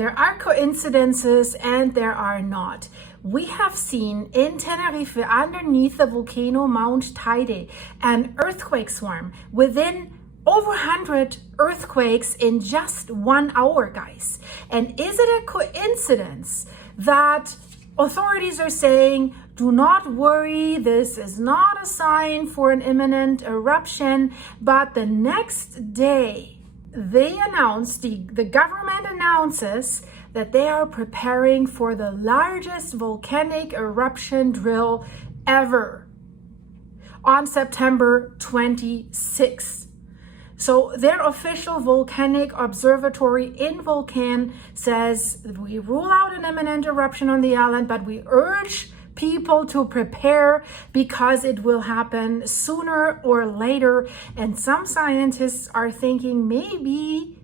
There are coincidences and there are not. We have seen in Tenerife, underneath the volcano Mount Teide, an earthquake swarm within over 100 earthquakes in just 1 hour, guys. And is it a coincidence that authorities are saying, do not worry, this is not a sign for an imminent eruption, but the next day, they announced, the government announces that they are preparing for the largest volcanic eruption drill ever on September 26th. So their official volcanic observatory in Volcan says we rule out an imminent eruption on the island, but we urge people to prepare because it will happen sooner or later. And some scientists are thinking maybe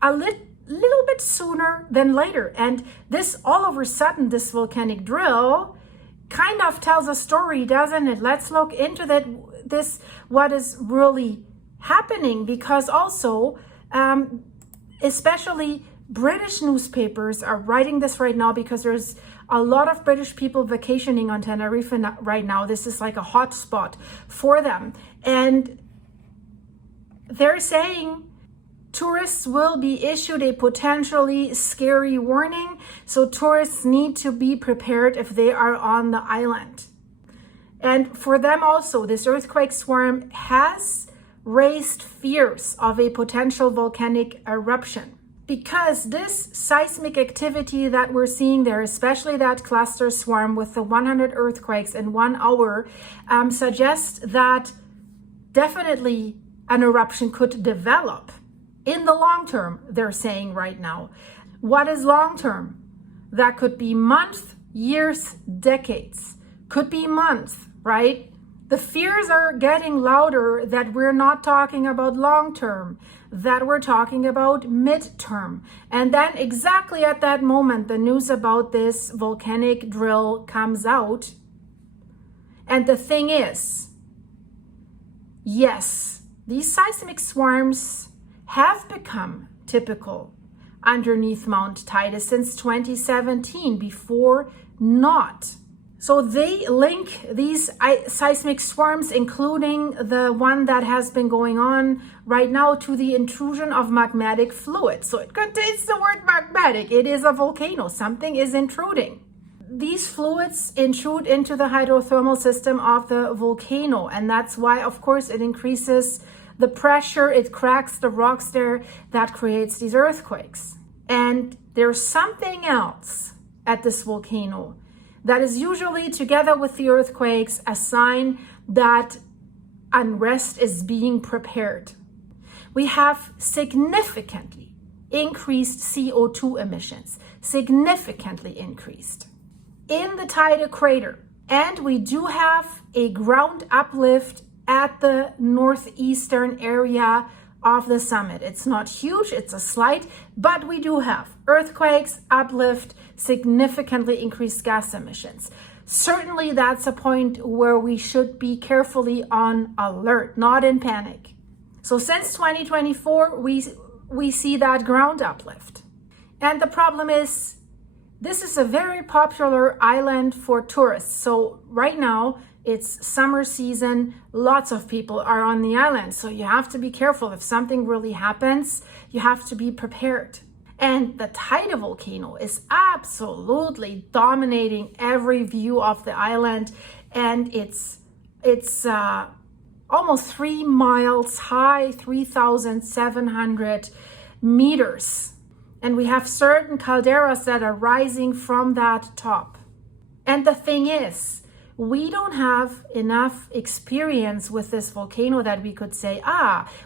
a little bit sooner than later. And this, all of a sudden, this volcanic drill kind of tells a story, doesn't it? Let's look into what is really happening, because also, especially British newspapers are writing this right now, because there's a lot of British people vacationing on Tenerife right now. This is like a hot spot for them. And they're saying tourists will be issued a potentially scary warning. So tourists need to be prepared if they are on the island. And for them also, this earthquake swarm has raised fears of a potential volcanic eruption, because this seismic activity that we're seeing there, especially that cluster swarm with the 100 earthquakes in 1 hour, suggests that definitely an eruption could develop in the long term, they're saying right now. What is long term? That could be months, years, decades, could be months, right? The fears are getting louder that we're not talking about long term, that we're talking about midterm. And then exactly at that moment, the news about this volcanic drill comes out. And the thing is, yes, these seismic swarms have become typical underneath Mount Teide since 2017, before not. So they link these seismic swarms, including the one that has been going on right now, to the intrusion of magmatic fluid. So it contains the word magmatic. It is a volcano. Something is intruding. These fluids intrude into the hydrothermal system of the volcano. And that's why, of course, it increases the pressure. It cracks the rocks there that creates these earthquakes. And there's something else at this volcano that is usually, together with the earthquakes, a sign that unrest is being prepared. We have significantly increased CO2 emissions, significantly increased in the Teide crater. And we do have a ground uplift at the northeastern area of the summit. It's not huge, it's a slight, but we do have earthquakes, uplift, significantly increased gas emissions. Certainly that's a point where we should be carefully on alert, not in panic. So since 2024, we see that ground uplift. And the problem is, this is a very popular island for tourists. So right now, it's summer season, lots of people are on the island. So you have to be careful. If something really happens, you have to be prepared. And the Teide volcano is absolutely dominating every view of the island. And it's almost 3 miles high, 3,700 meters. And we have certain calderas that are rising from that top. And the thing is, we don't have enough experience with this volcano that we could say,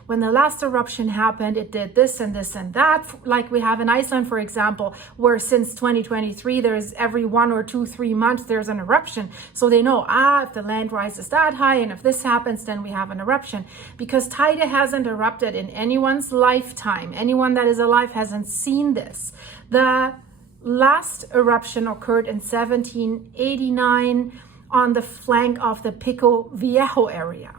when the last eruption happened, it did this and this and that. Like we have in Iceland, for example, where since 2023, there's every 1 or 2, 3 months, there's an eruption. So they know, if the land rises that high and if this happens, then we have an eruption. Because Teide hasn't erupted in anyone's lifetime. Anyone that is alive hasn't seen this. The last eruption occurred in 1789 on the flank of the Pico Viejo area.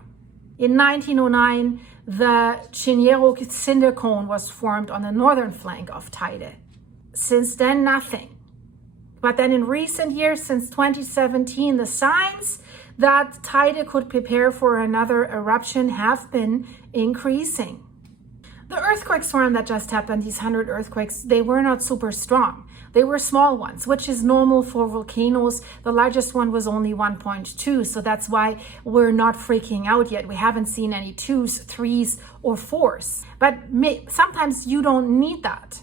In 1909, the Chinero cinder cone was formed on the northern flank of Teide. since then, nothing. But then in recent years, since 2017, the signs that Teide could prepare for another eruption have been increasing. The earthquake storm that just happened, these 100 earthquakes, they were not super strong. They were small ones, which is normal for volcanoes. The largest one was only 1.2, so that's why we're not freaking out yet. We haven't seen any 2s, 3s, or 4s. But sometimes you don't need that.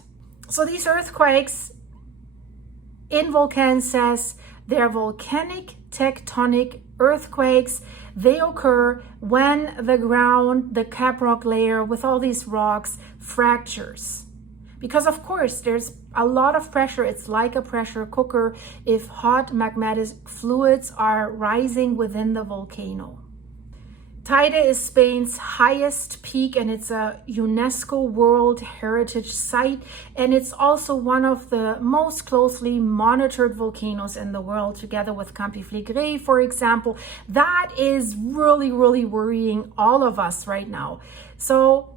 So these earthquakes in volcanoes says they're volcanic tectonic earthquakes. They occur when the ground, the caprock layer with all these rocks fractures. Because of course there's a lot of pressure. It's like a pressure cooker if hot magmatic fluids are rising within the volcano. Teide is Spain's highest peak, and it's a UNESCO World Heritage Site, and it's also one of the most closely monitored volcanoes in the world, together with Campi Flegrei, for example. That is really, really worrying all of us right now. So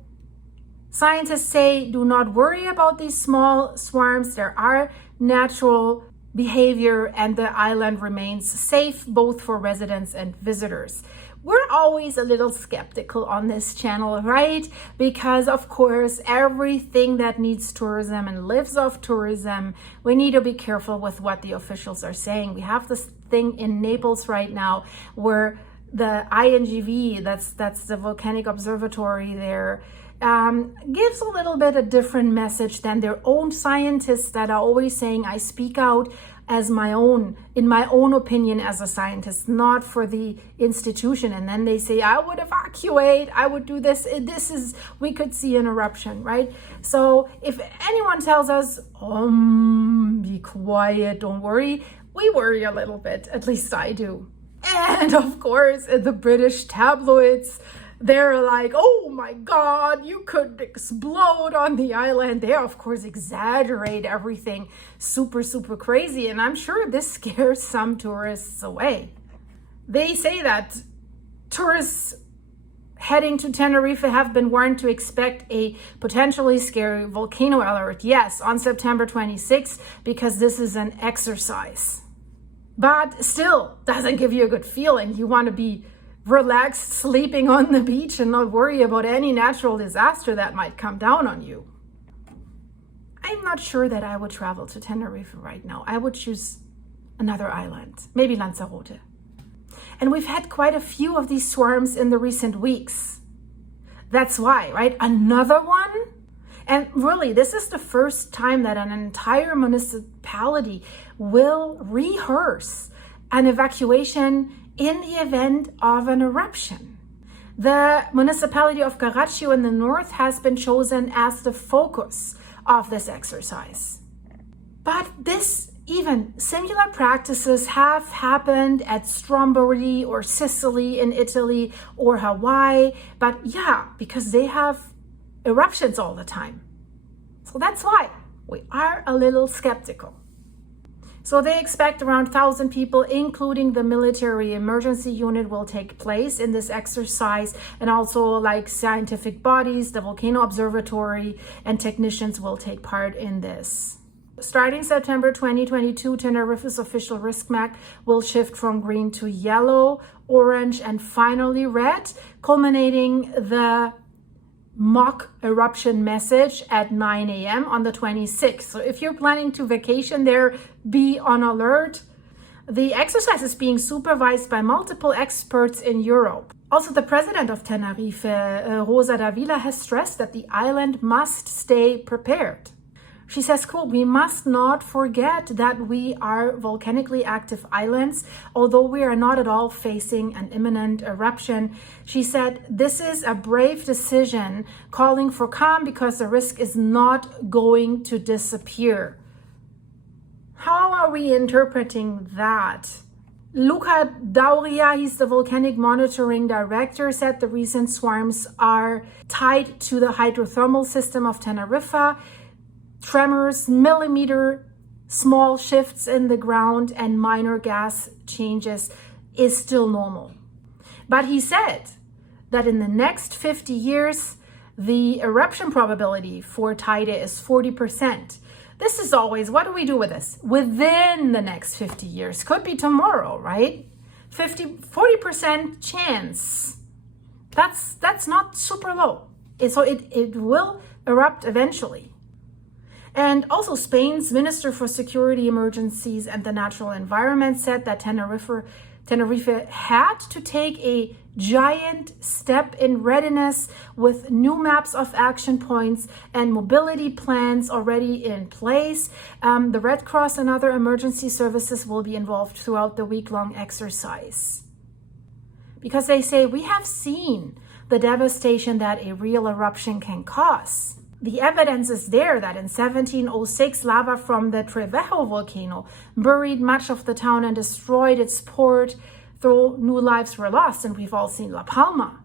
scientists say do not worry about these small swarms. There are natural behavior, and the island remains safe both for residents and visitors. We're always a little skeptical on this channel, right? Because of course, everything that needs tourism and lives off tourism, we need to be careful with what the officials are saying. We have this thing in Naples right now where the INGV, that's the volcanic observatory there, gives a little bit a different message than their own scientists that are always saying, I speak out as my own, in my own opinion as a scientist, not for the institution. And then they say, I would evacuate, I would do this. We could see an eruption, right? So if anyone tells us, be quiet, don't worry, we worry a little bit, at least I do. And of course, in the British tabloids, they're like, oh my God, you could explode on the island. They, of course, exaggerate everything super, super crazy. And I'm sure this scares some tourists away. They say that tourists heading to Tenerife have been warned to expect a potentially scary volcano alert. Yes, on September 26th, because this is an exercise. But still, doesn't give you a good feeling. You want to be relaxed, sleeping on the beach and not worry about any natural disaster that might come down on you. I'm not sure that I would travel to Tenerife right now. I would choose another island, maybe Lanzarote. And we've had quite a few of these swarms in the recent weeks. That's why, right? Another one? And really, this is the first time that an entire municipality will rehearse an evacuation in the event of an eruption. The municipality of Carraccio in the north has been chosen as the focus of this exercise. But even similar practices have happened at Stromboli or Sicily in Italy or Hawaii, but yeah, because they have eruptions all the time. So that's why we are a little skeptical. So they expect around 1,000 people, including the military emergency unit, will take place in this exercise, and also like scientific bodies, the volcano observatory, and technicians will take part in this. Starting September 2022, Tenerife's official risk map will shift from green to yellow, orange, and finally red, culminating the mock eruption message at 9 a.m. on the 26th. So if you're planning to vacation there, be on alert. The exercise is being supervised by multiple experts in Europe. Also, the president of Tenerife, Rosa Davila, has stressed that the island must stay prepared. She says, quote, we must not forget that we are volcanically active islands, although we are not at all facing an imminent eruption. She said, this is a brave decision, calling for calm because the risk is not going to disappear. How are we interpreting that? Luca Dauria, he's the volcanic monitoring director, said the recent swarms are tied to the hydrothermal system of Tenerife. Tremors, millimeter small shifts in the ground, and minor gas changes is still normal. But he said that in the next 50 years, the eruption probability for Teide is 40%. This is always, what do we do with this? Within the next 50 years. Could be tomorrow, right? 40% chance. That's not super low. So it will erupt eventually. And also Spain's Minister for Security, Emergencies and the Natural Environment said that Tenerife had to take a giant step in readiness with new maps of action points and mobility plans already in place. The Red Cross and other emergency services will be involved throughout the week-long exercise. Because they say, we have seen the devastation that a real eruption can cause. The evidence is there that in 1706, lava from the Trevejo volcano buried much of the town and destroyed its port, though new lives were lost, and we've all seen La Palma.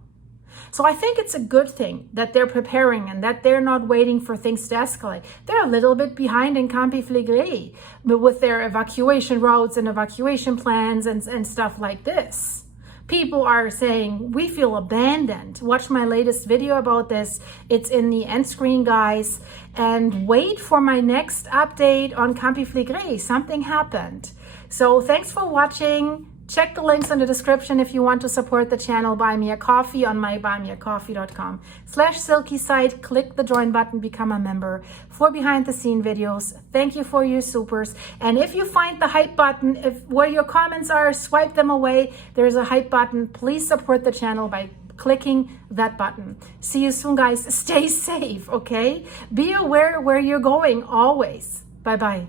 So I think it's a good thing that they're preparing and that they're not waiting for things to escalate. They're a little bit behind in Campi Flegrei, but with their evacuation routes and evacuation plans and stuff like this. People are saying, we feel abandoned. Watch my latest video about this. It's in the end screen, guys. And wait for my next update on Campi Flegrei. Something happened. So thanks for watching. Check the links in the description if you want to support the channel. Buy me a coffee on my buymeacoffee.com/silky site. Click the join button, become a member for behind the scene videos. Thank you for your supers. And if you find the hype button, where your comments are, swipe them away. There's a hype button. Please support the channel by clicking that button. See you soon, guys. Stay safe, okay? Be aware where you're going always. Bye-bye.